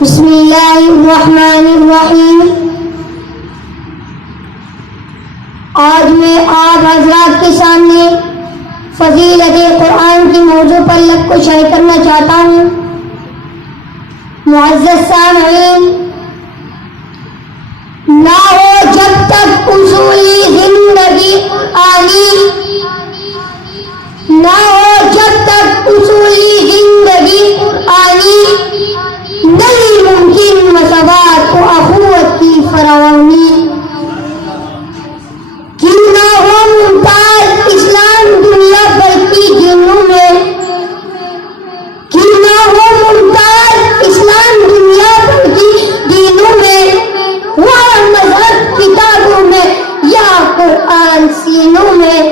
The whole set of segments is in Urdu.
بسم اللہ الرحمن الرحیم. آج میں آپ حضرات کے سامنے فضیلت قرآن کی موضوع پر لفظ شائع کرنا چاہتا ہوں. معزز سامعین، نہ ہو جب تک اصولی زندگی آنی، نہ ہو جب تک اصولی زندگی آنی، نہیں ممکن مساوات و اخوت کی فراوانی. کیوں نہ ہو ممتاز اسلام دنیا بھر کی دینوں میں، کیوں نہ ہو ممتاز اسلام دنیا بھر کی دینوں میں، وہ مذہب کتابوں میں یا قرآن سینوں میں.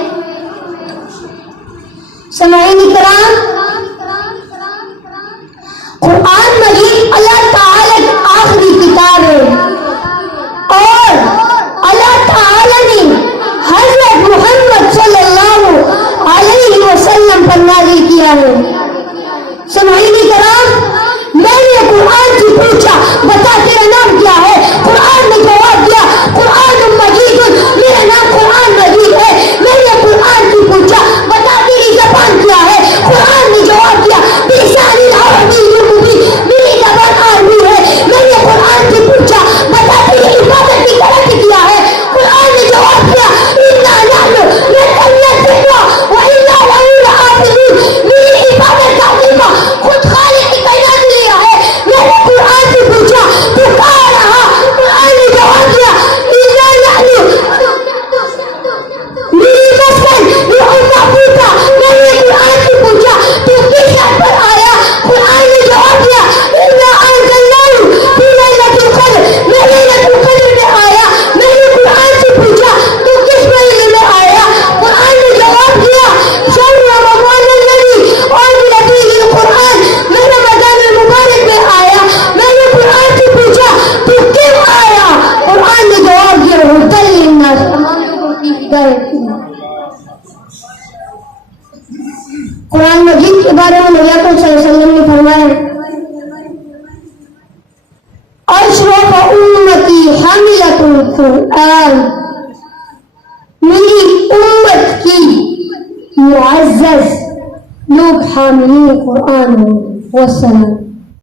سامعین کرام، قرآن مجید اللہ تعالی کی آخری کتاب ہے اور اللہ تعالی نے حضرت محمد صلی اللہ علیہ وسلم پر نازل کیا ہے. سامعین کرام، میں نے قرآن سے پوچھا بتا تیرا نام کیا ہے؟ قرآن نے جواب دیا قرآن مجید، میرا نام قرآن مجید ہے. میں نے قرآن سے پوچھا بتا تیری زبان کیا ہے؟ قرآن نے جواب دیا بلسان عربی مبین، میری زبان عربی ہے. میں نے قرآن سے پوچھا بتا تیری عبادت کی طرف کیا ہے؟ قرآن نے جواب دیا انا نحن نزلنا الذکر وانا له لحافظون، میری عبادت کا ذمہ خود خالق کائنات نے لیا ہے. میں نے قرآن سے پوچھا تو کہاں رہا؟ قرآن نے جواب دیا انا نحن میری مسکن لعنا پوچھا. میں نے قرآن سے پوچھا تو کس شب پر آیا؟ قرآن نے جواب دیا انا انزلناه فی لیلۃ القدر، میں لیلۃ القدر میں آیا. میں نے قرآن سے پوچھا تو کس مہینے میں آیا؟ قرآن نے جواب دیا شہر رمضان الذی انزل فیہ القرآن، میں رمضان المبارک میں آیا. میں نے قرآن سے پوچھا تو کیوں آیا؟ قرآن نے جواب دیا ہدی للناس، تمام لوگوں کی ہدایت کے لیے. قرآن مجید کے بارے میں نبی اکرم صلی اللہ علیہ وسلم نے فرمایا اشرف امتی حاملۃ القرآن، میری امت کی معزز لوگ حاملین قرآن ہوں. والسلام.